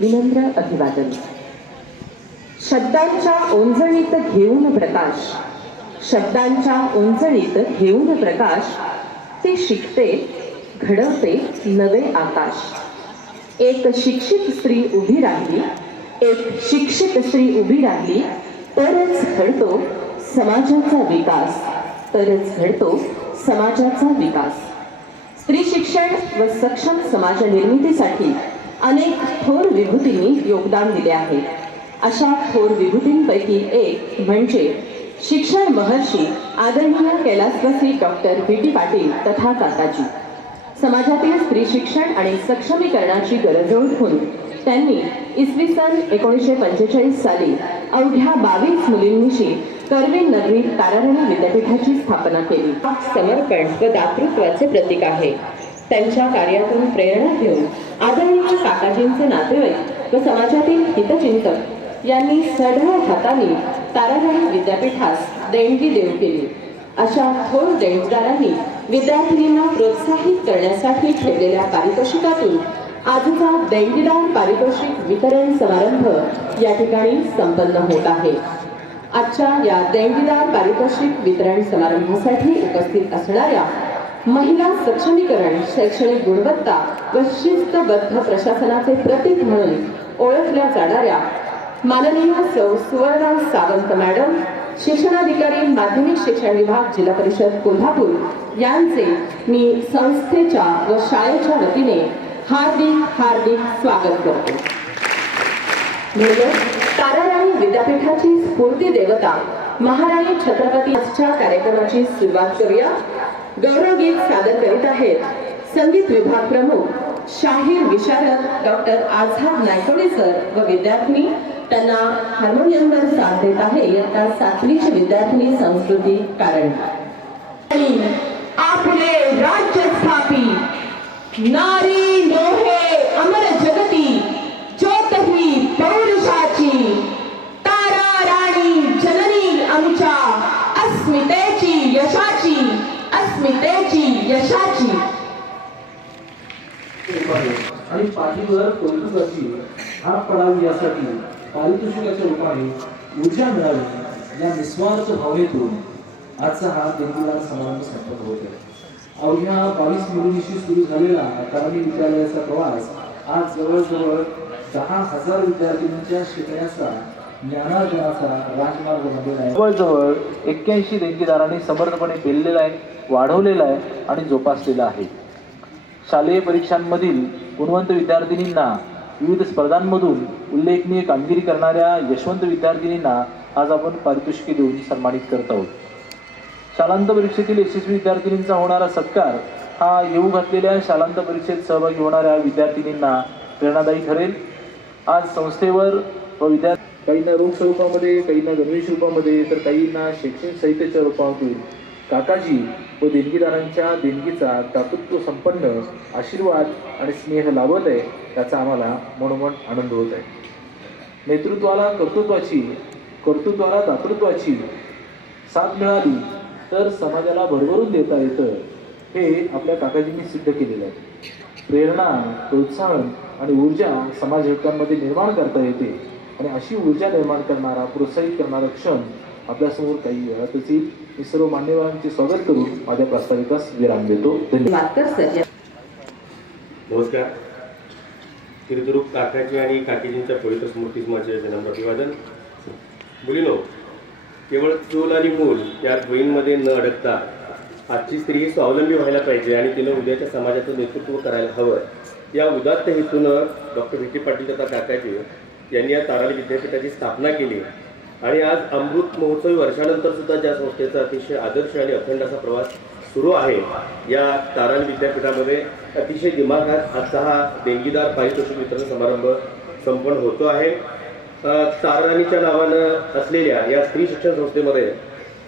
विनम्र अभिवादन. शब्दांच्या ओंजळीत घेऊन प्रकाश, शब्दांच्या ओंजळीत घेऊन प्रकाश, ते शिकते घडवते नवे आकाश. एक शिक्षित स्त्री उभी राहिली, एक शिक्षित स्त्री उभी राहिली, तरच घडतो समाजाचा विकास, तरच घडतो समाजाचा विकास. स्त्री शिक्षण व सक्षम समाज निर्मितीसाठी अनेक थोर विभूतींनी योगदान दिले आहे. अशा थोर विभूतींपैकी एक म्हणजे शिक्षण महर्षी आदरणीय कैलासवासी डॉक्टर बी.टी. पाटील तथा काकाजी. समाजातील स्त्री शिक्षण आणि सक्षमीकरणाची गरज ओळखून त्यांनी इसवी सन 1945 साली अवघ्या 22 मुलींनीशी करवीर नगरीत ताराराणी विद्यापीठाची स्थापना केली. समर्पण व दातृत्वाचे प्रतीक आहे. त्यांच्या कार्यातून प्रेरणा घेऊन आदरणीय काकाजींचे नातेवाईक व समाजातील हितचिंतक यांनी सढळ हाताने ताराराणी विद्यापीठास देणगी देऊ केली. अशा थोर देणगीदारांनी विद्यार्थिनींना प्रोत्साहित करण्यासाठी ठेवलेल्या पारितोषिकातून आजचा देणगीदार पारितोषिक वितरण समारंभ या ठिकाणी संपन्न होत आहे. आजच्या या देणगीदार पारितोषिक वितरण समारंभासाठी उपस्थित असणाऱ्या महिला सक्षमीकरण, शैक्षणिक गुणवत्ता व शिस्तबद्ध प्रशासनाचे प्रतीक म्हणून ओळखल्या जाणाऱ्या माननीय सौ सुवर्णा सावंत मॅडम, शिक्षणाधिकारी माध्यमिक शिक्षण विभाग, जिल्हा परिषद कोल्हापूर यांचे मी संस्थेच्या व शाळेच्या वतीने हार्दिक हार्दिक स्वागत करतो. ताराराणी विद्यापीठाची स्फूर्ती देवता महाराणी छत्रपतीच्या कार्यक्रमाची सुरुवात करूया. गौरवगीत सादर करीत आहेत संगीत विभाग प्रमुख शाहीर विशारद डॉक्टर आझाद नायकोडे सर व विद्यार्थिनी. त्यांना हार्मोनियमवर साथ देत आहे इयत्ता 7वीची विद्यार्थिनी संस्कृती कारण. आपले राज्य स्थापी नारी नोहे अमर जगती, ज्योत ही पौरुषाची, तारा राणी जननी आमच्या अस्मितेची यशाची, अस्मितेची यशाची. आणि पाठीवर कौतुकाची हात पडावी यासाठी पारितोषिकाच्या रूपाने ऊर्जा मिळावी या निस्वार्थ भावनेतून आजचा हा देणगीदार समारंभ संपन्न होत आहे. अवघ्या 22 मुलींशी सुरू झालेला ताराराणी विद्यालयाचा प्रवास आज जवळजवळ 10,000 विद्यार्थ्यांच्या शिकण्याचा, ज्ञानार्जनाचा राजमार्ग बनलेला आहे. जवळजवळ 81 देणगीदारांनी समर्थपणे पेललेला आहे, वाढवलेला आहे आणि जोपासलेला आहे. शालेय परीक्षांमधील गुणवंत विद्यार्थिनींना, विविध स्पर्धांमधून उल्लेखनीय कामगिरी करणाऱ्या यशवंत विद्यार्थिनींना आज आपण पारितोषिके देऊन सन्मानित करत आहोत. शालांत परीक्षेतील यशस्वी विद्यार्थिनींचा होणारा सत्कार हा येऊ घातलेल्या शालांत परीक्षेत सहभागी होणाऱ्या विद्यार्थिनींना प्रेरणादायी ठरेल. आज संस्थेवर व काहींना रोख स्वरूपामध्ये, काहींना गणवेश रूपामध्ये, तर काहींना शैक्षणिक साहित्याच्या रूपातून काकाजी व देणगीदारांच्या देणगीचा दातृत्व संपन्न आशीर्वाद आणि स्नेह लाभत आहे. त्याचा आम्हाला मनोमन आनंद होत आहे. नेतृत्वाला कर्तृत्वाची, कर्तृत्वाला दातृत्वाची साथ मिळाली तर समाजाला भरभरून देता येतं, हे आपल्या काकाजींनी सिद्ध केलेलं आहे. प्रेरणा, प्रोत्साहन आणि ऊर्जा समाज घटकांमध्ये निर्माण करता येते आणि अशी ऊर्जा निर्माण करणारा, प्रोत्साहित करणारा क्षण आपल्यासमोर काही वेळातच येईल. मी सर्व मान्यवरांचे स्वागत करून माझ्या प्रास्ताविकास विराम देतो. धन्यवाद. नमस्कार. तिरुतुरुक काकाजी आणि काकीजींच्या पवित्र स्मृतीस माझे विनम्र अभिवादन. मुलीनो, केवळ चूल आणि मूल या द्वयींमध्ये न अडकता आजची स्त्री ही स्वावलंबी व्हायला पाहिजे आणि तिनं उद्याच्या समाजाचं नेतृत्व करायला हवं. या उदात्त हेतूनं डॉक्टर बी.टी. पाटील तथा काकाजी यांनी या ताराराणी विद्यापीठाची स्थापना केली आणि आज अमृत महोत्सवी वर्षानंतर सुद्धा ज्या संस्थेचा अतिशय आदर्श आणि अखंड असा प्रवास सुरू आहे, या ताराराणी विद्यापीठामध्ये अतिशय दिमाखात आजचा हा देणगीदार पारितोषिक वितरण समारंभ संपन्न होतो आहे. ताराराणीच्या नावानं असलेल्या या स्त्री शिक्षण संस्थेमध्ये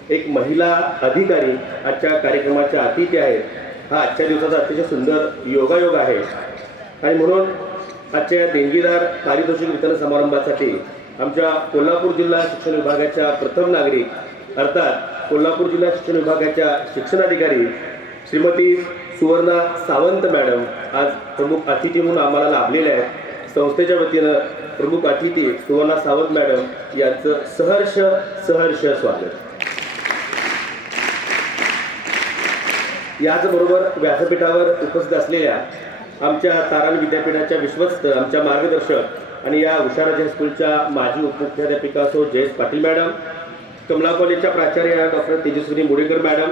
एक महिला अधिकारी आजच्या कार्यक्रमाच्या अतिथी आहेत. हा आजच्या दिवसाचा अतिशय सुंदर योगायोग आहे आणि म्हणून आजच्या या देणगीदार पारितोषिक वितरण समारंभासाठी आमच्या कोल्हापूर जिल्हा शिक्षण विभागाच्या प्रथम नागरिक अर्थात कोल्हापूर जिल्हा शिक्षण विभागाच्या शिक्षणाधिकारी श्रीमती सुवर्णा सावंत मॅडम आज प्रमुख अतिथी म्हणून आम्हाला लाभलेल्या आहेत. संस्थेच्या वतीनं प्रमुख अतिथी सुवर्णा सावंत मॅडम यांचं सहर्ष स्वागत. याचबरोबर व्यासपीठावर उपस्थित असलेल्या आमच्या ताराण विद्यापीठाच्या विश्वस्त, आमच्या मार्गदर्शक आणि या हुशाराज हायस्कूलच्या माजी उपमुख्याध्यापिका सो जयेश पाटील मॅडम, कमला कॉलेजच्या प्राचार्य डॉक्टर तेजस्विनी मुडेकर मॅडम,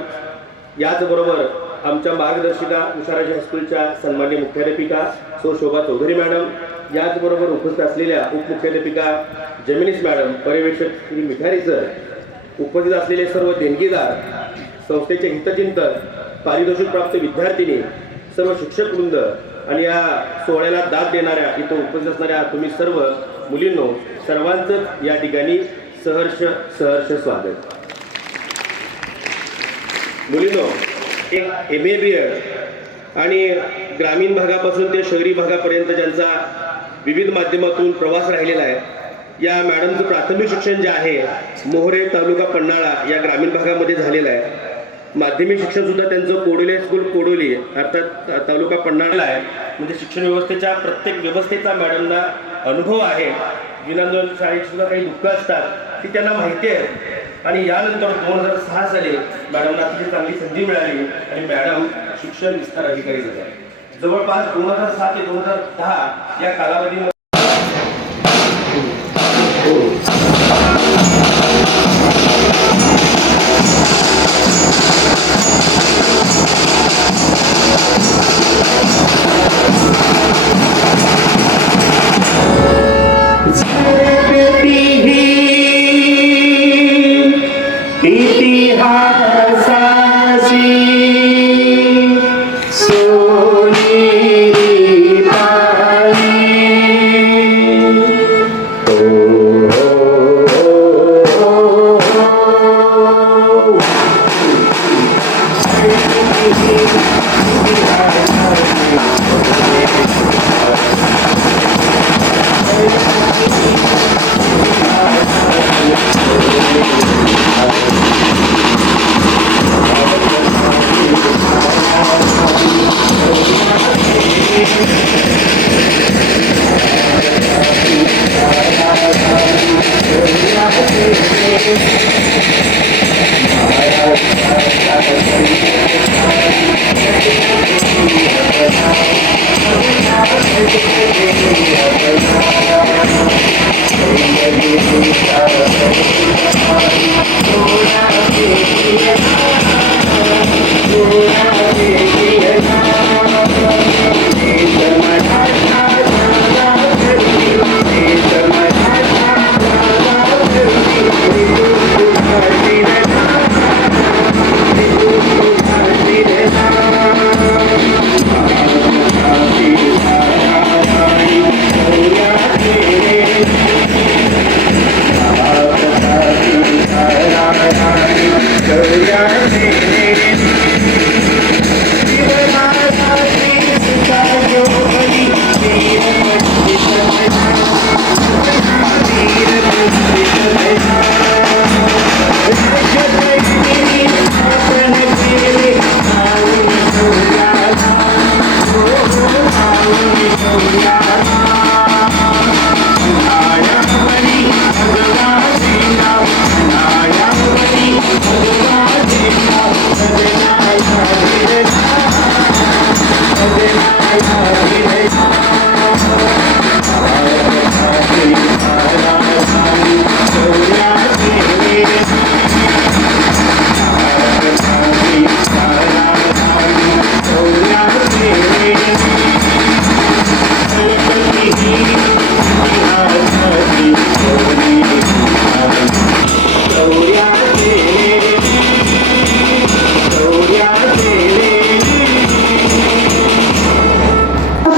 याचबरोबर आमच्या मार्गदर्शिका हुशाराज हायस्कूलच्या सन्माननीय मुख्याध्यापिका सो शोभा चौधरी मॅडम, याचबरोबर उपस्थित असलेल्या उपमुख्याध्यापिका जमिनीश मॅडम, पर्यवेक्षक श्री मिठारी सर, उपस्थित असलेले सर्व देणगीदार, संस्थेचे हितचिंतक, पारितोषिकप्राप्त विद्यार्थिनी, सर्व शिक्षक वृंद आणि या सोहळ्याला दाद देणाऱ्या इथं उपस्थित असणाऱ्या तुम्ही सर्व मुलींनो, सर्वांचंच या ठिकाणी सहर्ष स्वागत. मुलींनो, एक MA BEd आणि ग्रामीण भागापासून ते शहरी भागापर्यंत ज्यांचा विविध माध्यमातून प्रवास राहिलेला आहे, या मॅडमचं प्राथमिक शिक्षण जे आहे मोहरे तालुका पन्हाळा या ग्रामीण भागामध्ये झालेलं आहे. माध्यमिक शिक्षण सुद्धा त्यांचं कोडोली हायस्कूल कोडोली अर्थात तालुका पन्हाळा आहे. म्हणजे शिक्षण व्यवस्थेच्या प्रत्येक व्यवस्थेचा मॅडमना अनुभव आहे. विनांदोलन शाळेची सुद्धा काही दुःख असतात ती त्यांना माहिती आहे. आणि यानंतर 2006 साली मॅडमना अतिशय चांगली संधी मिळाली आणि मॅडम शिक्षण विस्तार अधिकारी झाल्या. जवळपास 2007 ते 2010 या कालावधीमध्ये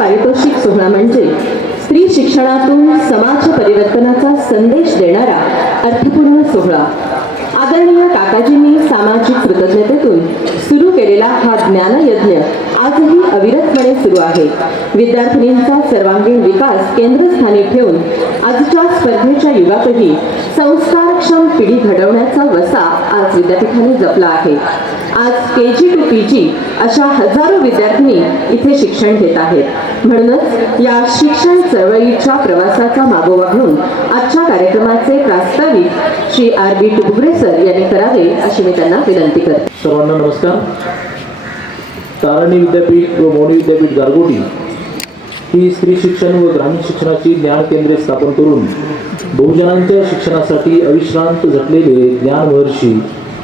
पारितोषिक सोहळा म्हणजे स्त्री शिक्षणातून समाज परिवर्तनाचा संदेश देणारा अर्थपूर्ण सोहळा. आदरणीय काकाजींनी सामाजिक कृतज्ञतेतून सुरू केलेला हा ज्ञानयज्ञ आजही अविरतपणे सुरू आहे. विद्यार्थिनींचा सर्वांगीण विकास केंद्रस्थानी ठेवून आजच्या स्पर्धेच्या युगातही संस्कारक्षम पिढी घडवण्याचा वसा आज विद्यापीठाने जपला आहे. आज KG to PG अशा हजारो विद्यार्थिनी इथे शिक्षण घेत आहेत. म्हणूनच या शिक्षण चळवळीच्या प्रवासाचा मागोवा घेऊन आजच्या कार्यक्रमाचे प्रास्ताविक श्री RB टुबुगडे सर यांनी करावे अशी मी त्यांना विनंती करते. सर्वांना नमस्कार. तारणी विद्यापीठ व मौनी विद्यापीठ गारगोटी ही स्त्री शिक्षण व ग्रामीण शिक्षणाची ज्ञान केंद्रे स्थापन करून बहुजनांच्या शिक्षणासाठी अविश्रांत झटलेले ज्ञान महर्षी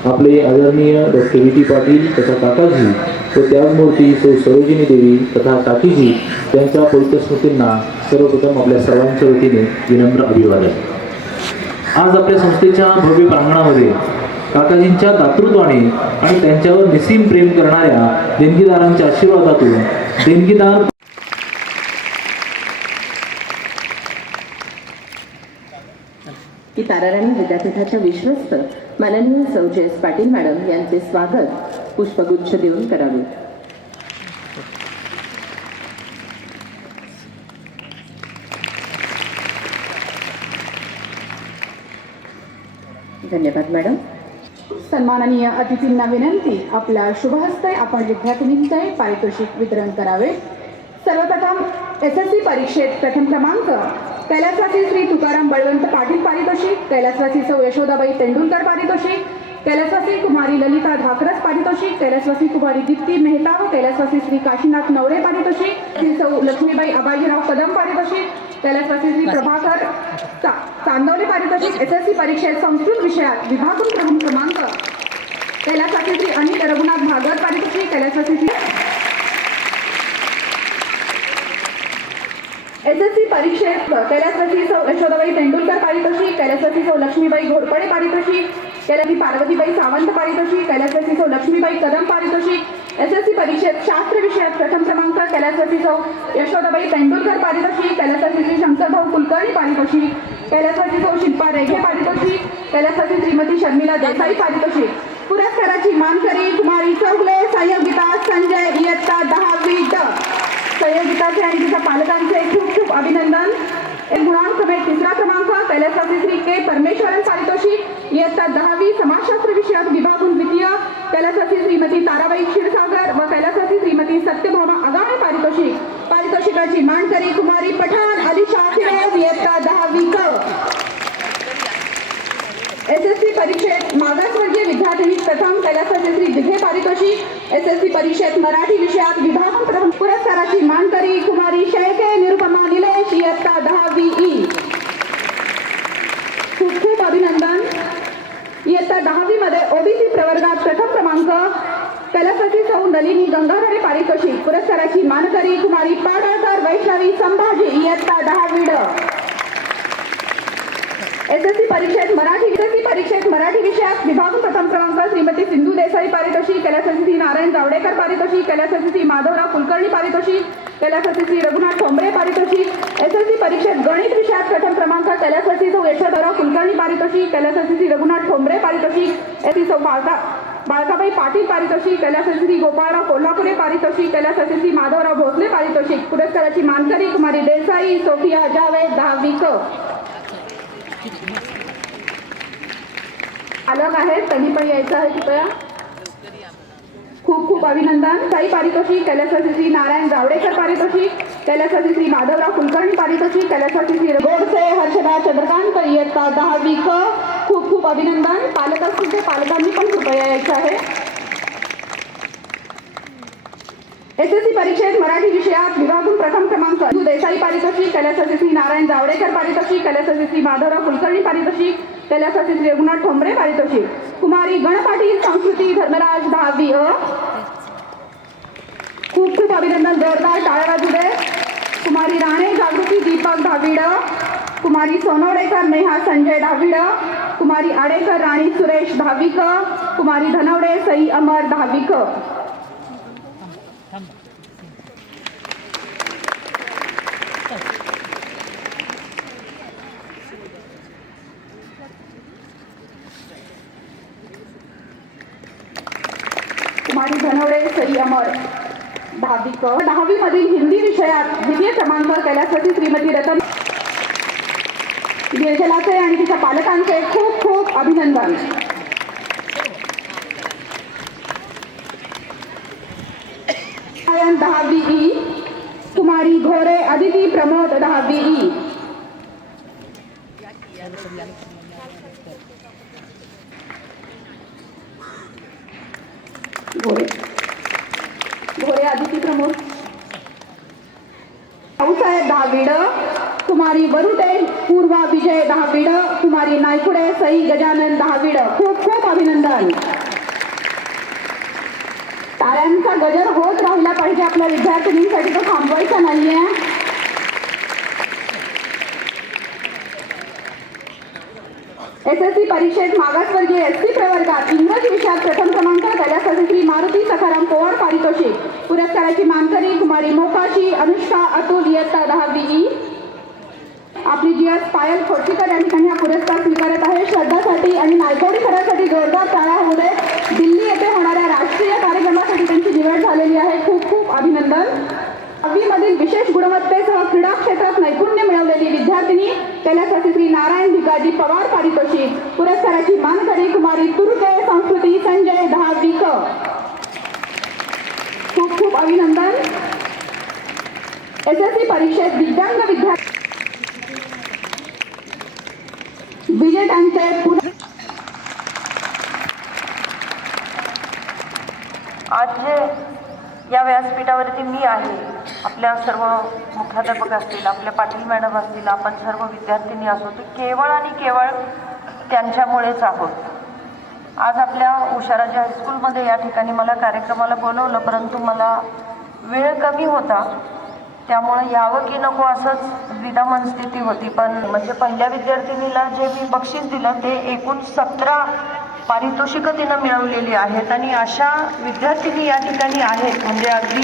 आपले आदरणीय डॉक्टर VT पाटील तथा काकाजी व त्यागमूर्ती सौ सरोजिनी देवी तथा काकीजी यांच्या पवित्र स्मृतींना सर्वप्रथम आपल्या सर्वांच्या वतीने विनम्र अभिवादन. आज आपल्या संस्थेच्या भव्य प्रांगणामध्ये काकाजींच्या दातृत्वाने आणि त्यांच्यावर निसीम प्रेम करणाऱ्या देणगीदारांच्या आशीर्वादातून देणगीदार की ताराराणी विद्यापीठाच्या विश्वस्त माननीय सौ JS पाटील मॅडम यांचे स्वागत पुष्पगुच्छ देऊन करावे. धन्यवाद मॅडम. सन्माननीय अतिथींना विनंती, आपल्या शुभहस्ते आपण विद्यार्थिनींचे पारितोषिक वितरण करावे. सर्वप्रथम SSC परीक्षेत प्रथम क्रमांक कैलासवासी श्री तुकाराम बळवंत पाटील पारितोषिक, कैलासवासी सौ यशोदाबाई तेंडुलकर पारितोषिक, कैलासवासी कुमारी ललिता धाकरस पारितोषिक, कैलासवासी कुमारी दीप्ती मेहता व कैलासवासी श्री काशीनाथ नवरे पारितोषिक, श्री सौ लक्ष्मीबाई अबाजीराव कदम पारितोषिक, कैलासवासी श्री प्रभाकर चांदवले पारितोषिक. SSC परीक्षेत संस्कृत विषयात विभागून प्रथम क्रमांक कैलासवासी श्री अनिल रघुनाथ भागवत पारितोषिक, कैलासवासी श्री SSC परीक्षेत कैलासवासी सौ यशोदाबाई तेंडुलकर पारितोषिक, कैलासवासी सौ लक्ष्मीबाई घोरपडे पारितोषिक, कैलासवासी पार्वतीबाई सावंत पारितोषिक, कैलासवासी सौ लक्ष्मीबाई कदम पारितोषिक. SSC परीक्षेत शास्त्र विषयात प्रथम क्रमांक कैलासवासी सौ यशोदाबाई तेंडुलकर पारितोषिक, कैलासवासी श्री शंकरभाऊ कुलकर्णी पारितोषिक, कैलासवासी सौ शिल्पा रेघे पारितोषिक, कैलासवासी श्रीमती शर्मिला देसाई पारितोषिक. पुरस्काराची मानकरी कुमारी चौगले सहयोगिता संजय इयत्ता 10वी ड. सहयोगिताचे आणि तिच्या पालकांचे खूप खूप अभिनंदन. गुणांक्रमे तिसरा क्रमांक कैलासवासी श्री K परमेश्वरन पारितोषिक, इयत्ता 10वी समाजशास्त्र विषयात विभागून द्वितीय, कैलासवासी श्रीमती ताराबाई क्षीरसागर व कैलासवासी श्रीमती सत्यभामा आगामे पारितोषिक. पारितोषिकाची मानकरी कुमारी पठाण अलिशा फिरोज, इयत्ता 10वी क. SSC परीक्षेत मागासवर्गीय विद्यार्थिनी प्रथम कैलासवासी श्री दिघे पारितोषिक, SSC परीक्षेत मराठी विषयात विभागून प्रथम. पुरस्काराची मानकरी कुमारी शेळके निरुपमा निलेश, इयत्ता 10वी ई. खूप खूप अभिनंदन. इयत्ता 10वी मध्ये OBC प्रवर्गात प्रथम क्रमांक कैलासवासी सौ नलिनी गंगाधरे पारितोषिक. पुरस्काराची मानकरी कुमारी पाडळकर वैष्णवी संभाजी, इयत्ता 10वी ड. SSC परीक्षेत मराठी विषयात विभागून प्रथम क्रमांक श्रीमती सिंधू देसाई पारितोषिक, कैलासवासी श्री नारायण जावडेकर पारितोषिक, कैलासवासी श्री माधवराव कुलकर्णी पारितोषिक, कैलासवासी श्री रघुनाथ ठोंबरे पारितोषिक. SSC परीक्षेत गणित विषयात प्रथम क्रमांक कैलासवासी सौ यशोधरराव कुलकर्णी पारितोषिक, कैलासवासी श्री रघुनाथ ठोंबरे पारितोषिक, SSC सौ बाळकाबाई पाटील पारितोषिक, कैलासवासी श्री गोपाळराव कोल्हापुरे पारितोषिक, कैलासवासी श्री माधवराव भोसले पारितोषिक. पुरस्काराची मानकरी कुमारी देसाई सोफिया जावेद, 10वी क. अलग आहेत, त्यांनी पण यायचं आहे कृपया. खूप खूप अभिनंदन. साई पारितोषिक, कैलासवासी श्री नारायण जावडेकर पारितोषिक, कैलासवासी श्री माधवराव कुलकर्णी पारितोषिक, कैलासवासी श्री गोडसे हर्षदा चंद्रकांत, इयत्ता 10वी क. खूप खूप अभिनंदन. पालक असतील ते पालकांनी पण कृपया यायचं आहे. SSC परीक्षेत मराठी विषयात विभागून प्रथम क्रमांक सिंधू देसाई पारितोषिक, कैलासवासी श्री नारायण जावडेकर पारितोषिक, कैलासवासी श्री माधवराव कुलकर्णी पारितोषिक, कैलासवासी श्री रघुनाथ ठोंबरे पारितोषिक. कुमारी गणपाटील संस्कृती धर्मराज, 10वी अ. खूप खूप अभिनंदन. जोरदार टाळ्या वाजू दे. कुमारी राणे जागृती दीपक, 10वी ड. कुमारी सोनवडेकर नेहा संजय, 10वी ड. कुमारी आडेकर राणी सुरेश, 10वी क. कुमारी धनवडे सई अमर, 10वी क. कुमारी धनवडे सई अमर, भाविक 10वी मधील हिंदी विषयात द्वितीय क्रमांक कैलासवती श्रीमती रतन निर्जलाचे आणि तिच्या पालकांचे खूप खूप अभिनंदन. आयन 10वी ई कुमारी घोरे अदिती प्रमोद 10वी ई. घोरे अदिती प्रमोद. भाऊसाहेब 10वी ड कुमारी वरुटे पूर्वा विजय 10वी ड कुमारी नायकुडे सई गजानन 10वी ड. खूप खूप अभिनंदन. टाळ्यांचा गजर होत राहिला पाहिजे आपल्या विद्यार्थिनींसाठी, तो थांबवायचा नाहीये. SSC परीक्षेत मागासवर्गीय ST प्रवर्गात इंग्रजी विषयात प्रथम क्रमांक कैलासवती श्री मारुती सखाराम पोवाड पारितोषिक. पुरस्काराची मानकरी कुमारी मोकाशी अनुष्का अतुल इयत्ता 10वी ई. आपली GS पायल खोटकीकर या ठिकाणी हा पुरस्कार स्वीकारत आहे. श्रद्धासाठी आणि नायकवडी खरासाठी जोरदार टाळ्या होऊ दे. दिल्ली येथे होणाऱ्या राष्ट्रीय कार्यक्रमासाठी त्यांची निवड झालेली आहे. खूप खूप अभिनंदन. 10वी मधील विशेष गुणवत्तेसह क्रीडा क्षेत्रात नैपुण्य मिळवलेली विद्यार्थिनी कैलासवती श्री नारायण भिकाजी पवार पारितोषिक. पुरस्काराची मानकरी कुमारी तुरुके संस्कृती संजय 10वी क. खूप खूप अभिनंदन. SSC परीक्षेत दिव्यांग विद्यार्थी विजेत्यांचे आज जे या व्यासपीठावरती मी आहे, आपल्या सर्व मुख्याध्यापक असतील, आपल्या पाटील मॅडम असतील, आपण सर्व विद्यार्थिनी असो, ते केवळ आणि केवळ त्यांच्यामुळेच आहोत. आज आपल्या उषाराजी हायस्कूलमध्ये या ठिकाणी मला कार्यक्रमाला बोलवलं, परंतु मला वेळ कमी होता, त्यामुळे यावं की नको असंच द्विधा मनस्थिती होती. पण म्हणजे पहिल्या विद्यार्थिनीला जे मी बक्षीस दिलं ते एकूण 17 पारितोषिकं तिनं मिळवलेली आहेत. आणि अशा विद्यार्थिनी या ठिकाणी आहेत, म्हणजे अगदी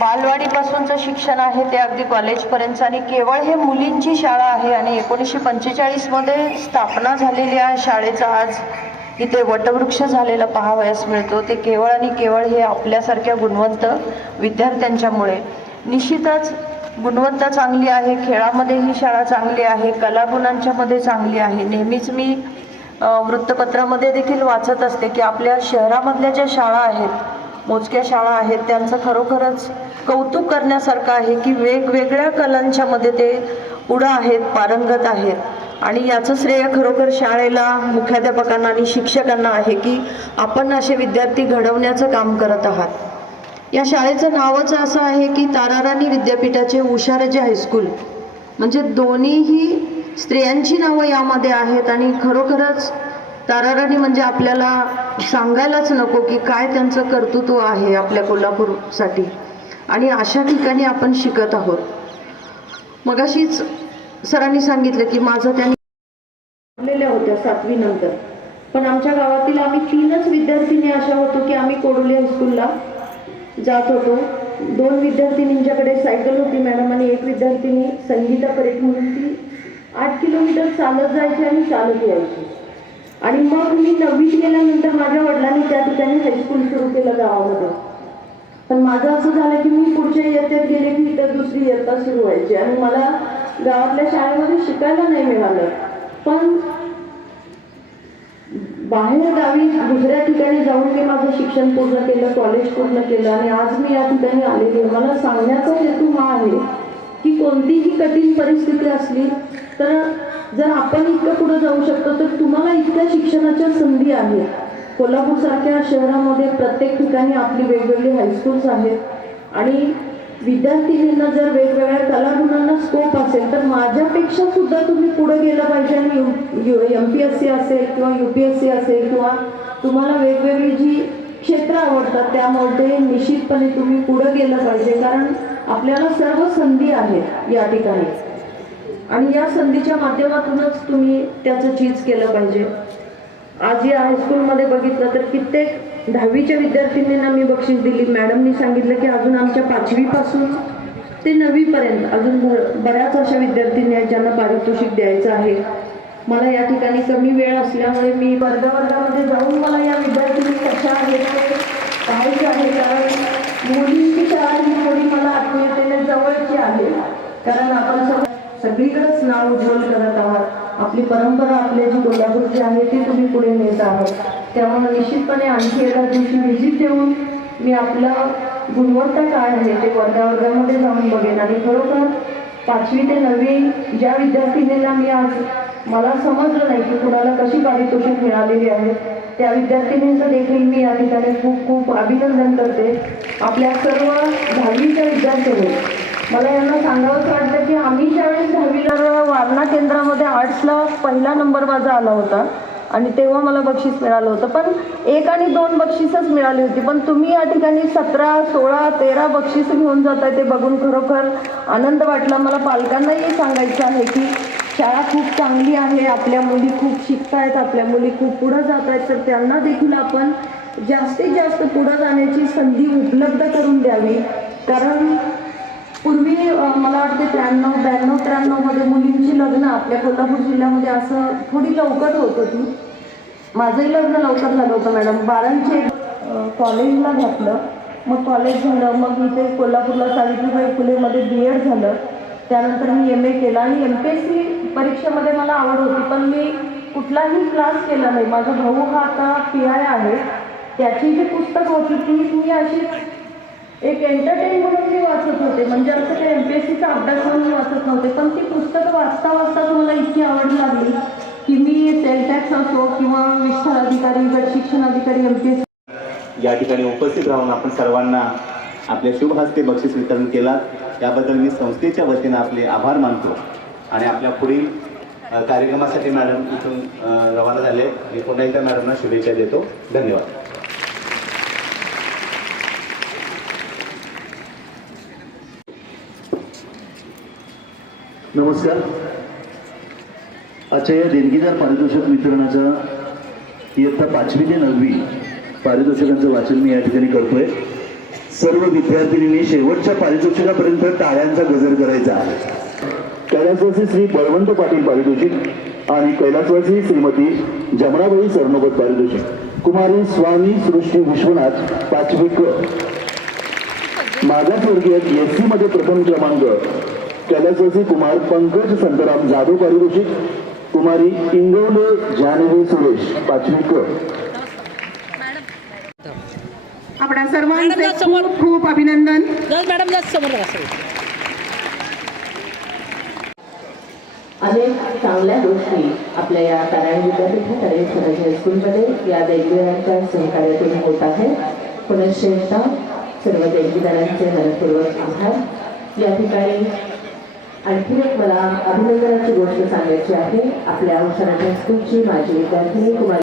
बालवाडीपासूनचं शिक्षण आहे ते अगदी कॉलेजपर्यंतचं, आणि केवळ हे मुलींची शाळा आहे. आणि 1945मध्ये स्थापना झालेल्या शाळेचा आज इथे वटवृक्ष झालेला पाहावयास मिळतो. ते केवळ आणि केवळ हे आपल्यासारख्या गुणवंत विद्यार्थ्यांच्यामुळे. निश्चितच गुणवत्ता चांगली आहे, खेळामध्ये ही शाळा चांगली आहे, कलागुणांच्यामध्ये चांगली आहे. नेहमीच मी वृत्तपत्रामध्ये देखील वाचत असते की आपल्या शहरामधल्या ज्या शाळा आहेत, मोजक्या शाळा आहेत, त्यांचं खरोखरच कौतुक करण्यासारखं आहे की वेगवेगळ्या कलांच्या मध्ये ते पुढं आहेत, पारंगत आहेत. आणि याचं श्रेय खरोखर शाळेला, मुख्याध्यापकांना आणि शिक्षकांना आहे की आपण असे विद्यार्थी घडवण्याचं काम करत आहात. या शाळेचं नावच असं आहे की ताराराणी विद्यापीठाचे उषाराजी हायस्कूल, म्हणजे दोन्हीही स्त्रियांची नावं यामध्ये आहेत. आणि खरोखरच ताराराणी म्हणजे आपल्याला सांगायलाच नको की काय त्यांचं कर्तृत्व आहे आपल्या कोल्हापूरसाठी. आणि अशा ठिकाणी आपण शिकत आहोत. मगाशीच सरांनी सांगितलं की माझं त्यांनी होत्या 7वी नंतर, पण आमच्या गावातील आम्ही 3च विद्यार्थिनी अशा होतो की आम्ही कोडोली हायस्कूलला जात होतो. 2 विद्यार्थिनींच्याकडे सायकल होती मॅडम, आणि 1 विद्यार्थिनी संगीता परेख म्हणून ती 8 किलोमीटर चालत जायची आणि चालत यायची. आणि मग मी 9वीत गेल्यानंतर माझ्या वडिलांनी त्या ठिकाणी हायस्कूल सुरू केलं गावामध्ये. पण माझं असं झालं की मी पुढच्या इयत्तेत गेले की इतर दुसरी इयत्ता सुरू व्हायची आणि मला गावातल्या शाळेमध्ये शिकायला नाही मिळालं. पण बाहेर गावी दुसऱ्या ठिकाणी जाऊन मी माझं शिक्षण पूर्ण केलं, कॉलेज पूर्ण केलं, आणि आज मी या ठिकाणी आलेली आहे. मला सांगण्याचा हेतू हा आहे की कोणतीही कठीण परिस्थिती असली तर जर आपण इतकं पुढे जाऊ शकतो तर तुम्हाला इतक्या शिक्षणाच्या संधी आहेत. कोल्हापूरसारख्या शहरामध्ये प्रत्येक ठिकाणी आपली वेगवेगळी हायस्कूल्स आहेत, आणि विद्यार्थिनींना जर वेगवेगळ्या कलागुणांना स्कोप असेल तर माझ्यापेक्षा सुद्धा तुम्ही पुढे गेलं पाहिजे. आणि MPSC असेल किंवा UPSC असेल किंवा तुम्हाला वेगवेगळी जी क्षेत्र आवडतात त्यामध्ये निश्चितपणे तुम्ही पुढे गेलं पाहिजे, कारण आपल्याला सर्व संधी आहेत या ठिकाणी, आणि या संधीच्या माध्यमातूनच तुम्ही त्याचं चीज केलं पाहिजे. आज या हायस्कूलमध्ये बघितलं तर कित्येक 10वीच्या विद्यार्थिनींना मी बक्षीस दिली. मॅडमनी सांगितलं की अजून आमच्या 5वी पासून ते 9वी पर्यंत अजून बऱ्याच अशा विद्यार्थिनी आहेत ज्यांना पारितोषिक द्यायचं आहे. मला या ठिकाणी कमी वेळ असल्यामुळे मी वर्गामध्ये जाऊन मला या विद्यार्थिनी कशा आहेत ते पाहायचं आहे, कारण मुलींची शाळा ही थोडी मला आत्मीयतेने जवळची आहे, कारण आपण सगळीकडेच नाव उज्ज्वल करत आहात. आपली परंपरा, आपली जी कोल्हापूरची आहे ती तुम्ही पुढे नेत आहात. त्यामुळे निश्चितपणे आणखी एका दिवशी व्हिजिट देऊन मी आपलं गुणवत्ता काय आहे ते वर्गामध्ये जाऊन बघेन. आणि खरोखर 5वी ते 9वी ज्या विद्यार्थिनींना मी आज मला समजलं नाही की कुणाला कशी पारितोषिक मिळालेली आहे, त्या विद्यार्थिनींचं देखील मी या ठिकाणी खूप खूप अभिनंदन करते. आपल्या सर्व 10वीच्या विद्यार्थ्यांनी मला यांना सांगावंच वाटतं की आम्ही ज्यावेळेस 10वीला वारणा केंद्रामध्ये आर्ट्सला पहिला नंबर माझा आला होता आणि तेव्हा मला बक्षीस मिळालं होतं, पण 1 आणि 2 बक्षीसच मिळाली होती. पण तुम्ही या ठिकाणी 17, 16, 13 बक्षीस घेऊन जाताय ते बघून खरोखर आनंद वाटला. मला पालकांनाही सांगायचं आहे की शाळा खूप चांगली आहे, आपल्या मुली खूप शिकतायत, आपल्या मुली खूप पुढं जात आहेत, तर त्यांना देखील आपण जास्तीत जास्त पुढं जाण्याची संधी उपलब्ध करून द्यावी. कारण पूर्वी मला वाटते 93 मध्ये मुलींची लग्न आपल्या कोल्हापूर जिल्ह्यामध्ये असं थोडी लवकर होत होती. माझंही लग्न लवकर झालं होतं मॅडम. 12चे कॉलेजला घातलं, मग कॉलेज झालं, मग इथे कोल्हापूरला सावित्रीबाई फुलेमध्ये BEd झालं. त्यानंतर मी MA केला आणि MPSC परीक्षेमध्ये मला आवड होती, पण मी कुठलाही क्लास केला नाही. माझा भाऊ हा आता PI आहे, त्याची जी पुस्तक होती ती मी अशी एक एंटरटेन म्हणून मी वाचत होते, म्हणजे असं काही MPSCचा अभ्यास म्हणून वाचत नव्हते. पण ती पुस्तकं वाचता वाचताच मला इतकी आवड लागली की मी सेल टॅक्स असो किंवा विस्तार अधिकारी, गट शिक्षण अधिकारी, MPSC या ठिकाणी उपस्थित राहून आपण सर्वांना आपल्या शुभ हस्ते बक्षीस वितरण केला, त्याबद्दल मी संस्थेच्या वतीनं आपले आभार मानतो. आणि आपल्या पुढील कार्यक्रमासाठी मॅडम इथून रवाना झाले. मी पुन्हा एकदा मॅडमना शुभेच्छा देतो. धन्यवाद. नमस्कार. आजच्या या देणगीदार पारितोषिक वितरणाचा इयत्ता 5वी ते 9वी पारितोषिकांचं वाचन मी या ठिकाणी करतोय. सर्व विद्यार्थिनींनी शेवटच्या पारितोषिकापर्यंत टाळ्यांचा गजर करायचा आहे. कैलासवासी श्री बळवंत पाटील पारितोषिक आणि कैलासवासी श्रीमती जमनाबाई सरनोबत पारितोषिक. कुमारी स्वामी सृष्टी विश्वनाथ 5वी क. मागासवर्गीय SC मध्ये प्रथम क्रमांक कैलासवासी कुमार पंकज संतराम जाधव पारितोषिक. कुमारी इंगवले जानवी सुरेश 5वी क. आपल्या सर्वांचे खूप खूप अभिनंदन. अनेक चांगल्या गोष्टी आपल्या या नारायण विद्यापीठ करेल स्वराज हायस्कूलमध्ये या देणगीदारांच्या सहकार्यातून होत आहे. पुनश्च एकदा सर्व देणगीदारांचे मनपूर्वक आभार. या ठिकाणी आणखी एक मला अभिनंदनाची गोष्ट सांगायची आहे. आपल्या स्वराज हायस्कूलची माजी विद्यार्थिनी कुमारी